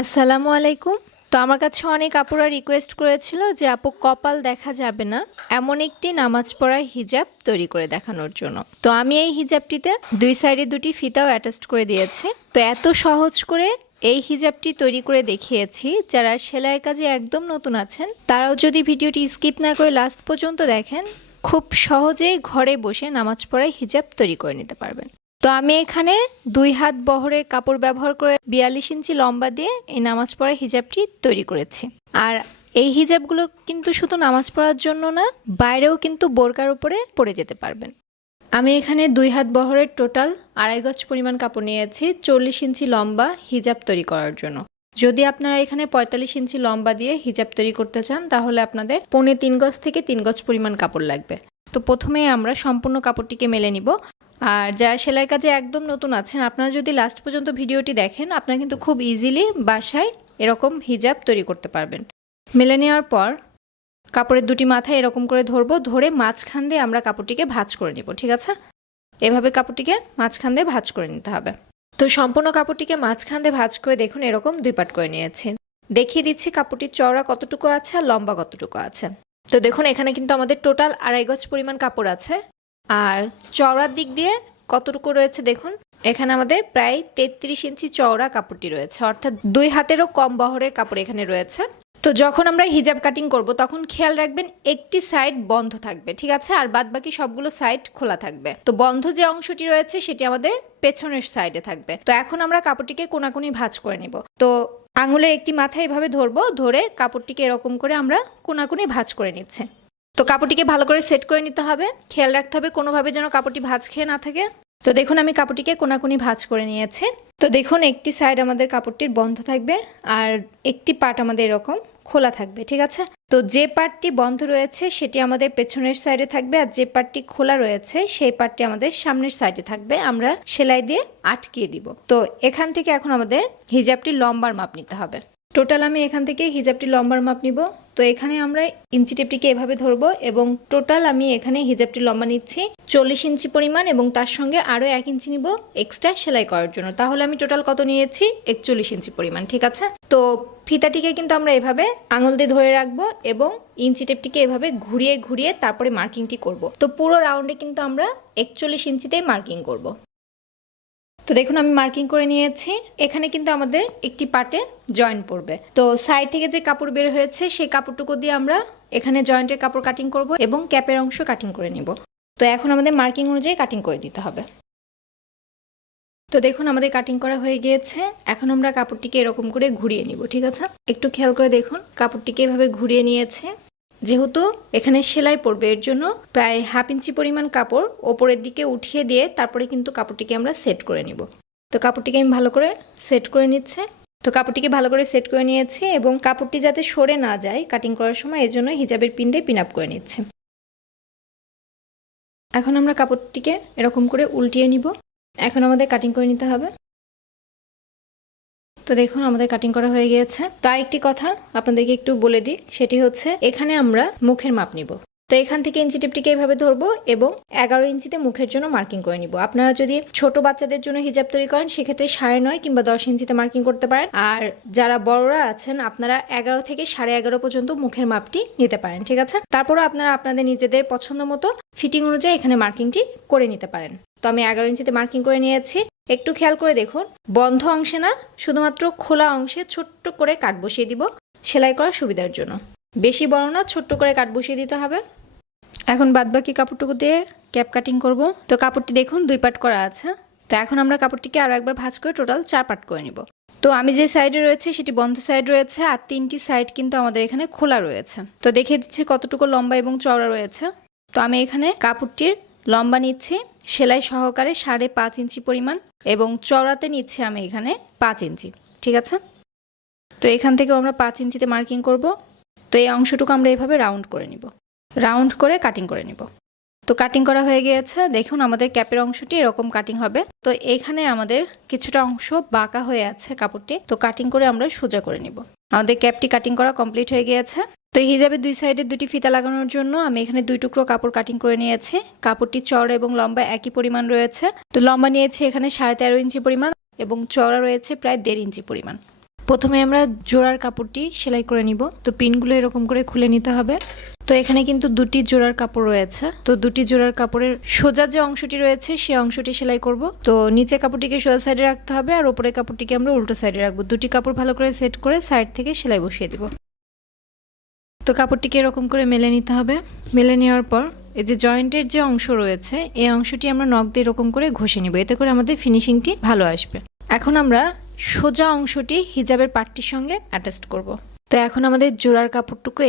আসসালামু আলাইকুম। তো আমার কাছে অনেক আপুরা রিকোয়েস্ট করেছিল যে, আপু, কপাল দেখা যাবে না। এমন একটি নামাজ পড়ার হিজাব তৈরি করে দেখানোর জন্য। তো আমি এই হিজাবটিতে দুই সাইডে দুটি ফিতাও অ্যাটাচড করে দিয়েছি। তো এত সহজ করে এই হিজাবটি তৈরি করে দেখিয়েছি, যারা সেলাইয়ের কাজে একদম নতুন আছেন, তারাও যদি ভিডিওটি স্কিপ না করে লাস্ট পর্যন্ত দেখেন, খুব সহজেই ঘরে বসে নামাজ পড়ায় হিজাব তৈরি করে নিতে পারবেন। তো আমি এখানে দুই হাত বহরের কাপড় ব্যবহার করে বিয়াল্লিশ ইঞ্চি লম্বা দিয়ে এই নামাজ পড়া হিজাবটি তৈরি করেছি। আর এই হিজাবগুলো কিন্তু শুধু নামাজ পড়ার জন্য না, বাইরেও কিন্তু বোরকার উপরে পরে যেতে পারবেন। আমি এখানে দুই হাত বহরের টোটাল আড়াই গজ পরিমাণ কাপড় নিয়েছি চল্লিশ ইঞ্চি লম্বা হিজাব তৈরি করার জন্য। যদি আপনারা এখানে পঁয়তাল্লিশ ইঞ্চি লম্বা দিয়ে হিজাব তৈরি করতে চান, তাহলে আপনাদের পৌনে তিন গজ থেকে তিন গজ পরিমাণ কাপড় লাগবে। তো প্রথমে আমরা সম্পূর্ণ কাপড়টিকে মেলে নিব। আর যারা সেলাই কাজে একদম নতুন আছেন, আপনারা যদি লাস্ট পর্যন্ত ভিডিওটি দেখেন, আপনারা কিন্তু খুব ইজিলি বাসায় এরকম হিজাব তৈরি করতে পারবেন। মেলে নেওয়ার পর কাপড়ের দুটি মাথা এরকম করে ধরবো, ধরে মাঝখান দিয়ে আমরা কাপড়টিকে ভাঁজ করে নিব, ঠিক আছে? এভাবে কাপড়টিকে মাঝখান দিয়ে ভাঁজ করে নিতে হবে। তো সম্পূর্ণ কাপড়টিকে মাঝখান দিয়ে ভাঁজ করে দেখুন, এরকম দুই পাট করে নিয়েছি। দেখিয়ে দিচ্ছি কাপড়টির চওড়া কতটুকু আছে আর লম্বা কতটুকু আছে। তো দেখুন, এখানে কিন্তু আমাদের টোটাল আড়াই গজ পরিমাণ কাপড় আছে। আর চওড়ার দিক দিয়ে কতটুকু রয়েছে দেখুন? এখানে আমাদের প্রায় তেত্রিশ ইঞ্চি চওড়া কাপড়টি রয়েছে, অর্থাৎ দুই হাতেরও কম বহরের কাপড় এখানে রয়েছে। তো যখন আমরা হিজাব কাটিং করব, তখন খেয়াল রাখবেন একটি সাইড বন্ধ থাকবে, ঠিক আছে? আর বাদ বাকি সবগুলো সাইড খোলা থাকবে। তো বন্ধ যে অংশটি রয়েছে, সেটি আমাদের পেছনের সাইডে থাকবে। তো এখন আমরা কাপড়টিকে কোনাকুনি ভাঁজ করে নিব। তো আঙুলের একটি মাথা এভাবে ধরবো, ধরে কাপড়টিকে এরকম করে আমরা কোনাকুনি ভাঁজ করে নিচ্ছে। তো কাপড়টিকে ভালো করে সেট করে নিতে হবে। খেয়াল রাখতে হবে কোনোভাবে যেন কাপড়টি ভাঁজ খেয়ে না থাকে। তো দেখুন, আমি কাপড়টিকে কোনাকুনি ভাঁজ করে নিয়েছি। তো দেখুন, একটি সাইড আমাদের কাপড়টির বন্ধ থাকবে আর একটি পার্ট আমাদের এরকম খোলা থাকবে, ঠিক আছে? তো যে পার্টটি বন্ধ রয়েছে সেটি আমাদের পেছনের সাইডে থাকবে আর যে পার্টটি খোলা রয়েছে সেই পার্টটি আমাদের সামনের সাইডে থাকবে। আমরা সেলাই দিয়ে আটকিয়ে দিব। তো এখান থেকে এখন আমাদের হিজাবটি লম্বার মাপ নিতে হবে। টোটাল আমি এখান থেকে হিজাবটি লম্বার মাপ নিব। তো এখানে আমরা ইঞ্চি টেপটিকে এভাবে ধরবো এবং টোটাল আমি এখানে হিজাবটি লম্বা নিচ্ছি চল্লিশ ইঞ্চি পরিমাণ এবং তার সঙ্গে আরও এক ইঞ্চি নিব এক্সট্রা সেলাই করার জন্য। তাহলে আমি টোটাল কত নিয়েছি? একচল্লিশ ইঞ্চি পরিমাণ, ঠিক আছে? তো ফিতাটিকে কিন্তু আমরা এভাবে আঙুল দিয়ে ধরে রাখব এবং ইঞ্চি টেপটিকে এভাবে ঘুরিয়ে ঘুরিয়ে তারপরে মার্কিংটি করব। তো পুরো রাউন্ডে কিন্তু আমরা একচল্লিশ ইঞ্চিতেই মার্কিং করব। তো দেখুন, আমি মার্কিং করে নিয়েছি। এখানে কিন্তু আমাদের একটি পার্টে জয়েন্ট পড়বে। তো সাইড থেকে যে কাপড় বের হয়েছে, সেই কাপড়টুকু দিয়ে আমরা এখানে জয়েন্টের কাপড় কাটিং করব এবং ক্যাপের অংশ কাটিং করে নিব। তো এখন আমাদের মার্কিং অনুযায়ী কাটিং করে দিতে হবে। তো দেখুন, আমাদের কাটিং করা হয়ে গিয়েছে। এখন আমরা কাপড়টিকে এরকম করে ঘুরিয়ে নিব, ঠিক আছে? একটু খেয়াল করে দেখুন, কাপড়টিকে এভাবে ঘুরিয়ে নিয়েছে। যেহেতু এখানে সেলাই পড়বে এর জন্য প্রায় হাফ ইঞ্চি পরিমাণ কাপড় ওপরের দিকে উঠিয়ে দিয়ে তারপরে কিন্তু কাপড়টিকে আমরা সেট করে নিব। তো কাপড়টিকে আমি ভালো করে সেট করে নিচ্ছে। তো কাপড়টিকে ভালো করে সেট করে নিয়েছি এবং কাপড়টি যাতে সরে না যায় কাটিং করার সময় এর জন্য হিজাবের পিন দিয়ে পিন আপ করে নিচ্ছে। এখন আমরা কাপড়টিকে এরকম করে উল্টিয়ে নিব। এখন আমাদের কাটিং করে নিতে হবে। তো দেখুন, আমাদের কাটিং করা হয়ে গিয়েছে। তো আরেকটি কথা আপনাদেরকে একটু বলে দিই, সেটি হচ্ছে এখানে আমরা মুখের মাপ নিব। তো এখান থেকে ইঞ্চি টিপটিকে এইভাবে ধরবো এবং এগারো ইঞ্চিতে মুখের জন্য মার্কিং করে নিব। আপনারা যদি ছোট বাচ্চাদের জন্য হিজাব তৈরি করেন, সেক্ষেত্রে সাড়ে নয় কিংবা দশ ইঞ্চিতে মার্কিং করতে পারেন। আর যারা বড়রা আছেন, আপনারা এগারো থেকে সাড়ে এগারো পর্যন্ত মুখের মাপটি নিতে পারেন, ঠিক আছে? তারপরও আপনারা আপনাদের নিজেদের পছন্দ মতো ফিটিং অনুযায়ী এখানে মার্কিংটি করে নিতে পারেন। তো আমি এগারো ইঞ্চিতে মার্কিং করে নিয়েছি। একটু খেয়াল করে দেখুন, বন্ধ অংশে না, শুধুমাত্র খোলা অংশে ছোট্ট করে কাট বসিয়ে দিব, সেলাই করার সুবিধার জন্য। বেশি বড় না, ছোট্ট করে কাট বসিয়ে দিতে হবে। এখন বাদবাকি কাপড়টুকু দিয়ে ক্যাপ কাটিং করব। তো কাপড়টি দেখুন, দুই পাট করা আছে। তো এখন আমরা কাপড়টিকে আরও একবার ভাঁজ করে টোটাল চার পাট করে নিব। তো আমি যে সাইডে রয়েছে, সেটি বন্ধ সাইড রয়েছে, আর তিনটি সাইড কিন্তু আমাদের এখানে খোলা রয়েছে। তো দেখিয়ে দিচ্ছি কতটুকু লম্বা এবং চওড়া রয়েছে। তো আমি এখানে কাপড়টির লম্বা নিচ্ছি। সেলাই সহকারে সাড়ে পাঁচ ইঞ্চি পরিমাণ এবং চওড়াতে নিচ্ছি আমি এখানে পাঁচ ইঞ্চি, ঠিক আছে? তো এখান থেকে আমরা পাঁচ ইঞ্চিতে মার্কিং করব। তো এই অংশটুকু আমরা এভাবে রাউন্ড করে নিব। রাউন্ড করে কাটিং করে নিব। তো কাটিং করা হয়ে গিয়েছে। দেখুন আমাদের ক্যাপের অংশটি এরকম কাটিং হবে। তো এখানে আমাদের কিছুটা অংশ বাঁকা হয়ে আছে কাপড়টি। তো কাটিং করে আমরা সোজা করে নিব। আমাদের ক্যাপটি কাটিং করা কমপ্লিট হয়ে গিয়েছে। তো হিজাবের দুই সাইডে দুটি ফিতা লাগানোর জন্য আমি এখানে দুই টুকরো কাপড় কাটিং করে নিয়েছি। কাপড়টি চওড়া এবং লম্বা একই পরিমাণ রয়েছে। তো লম্বা নিয়েছি এখানে সাড়ে তেরো ইঞ্চি পরিমাণ এবং চওড়া রয়েছে প্রায় দেড় ইঞ্চি পরিমাণ। প্রথমে আমরা জোড়ার কাপড়টি সেলাই করে নিব। তো পিনগুলো এরকম করে খুলে নিতে হবে। তো এখানে কিন্তু দুটি জোড়ার কাপড় রয়েছে। তো দুটি জোড়ার কাপড়ের সোজা যে অংশটি রয়েছে সেই অংশটি সেলাই করব। তো নিচে কাপড়টিকে সোজা সাইডে রাখতে হবে আর ওপরের কাপড়টিকে আমরা উল্টো সাইডে রাখব। দুটি কাপড় ভালো করে সেট করে সাইড থেকে সেলাই বসিয়ে দিব। তো কাপড়টিকে এরকম করে মেলে নিতে হবে। মেলে নেওয়ার পর এই যে জয়েন্টের যে অংশ রয়েছে, এই অংশটি আমরা নখ দিয়ে এরকম করে ঘষে নিব। এতে করে আমাদের ফিনিশিংটি ভালো আসবে। এখন আমরা সোজা অংশটি হিজাবের পাটটির সঙ্গে অ্যাটাচ করব। তো এখন আমাদের জোড়ার কাপড়টুকু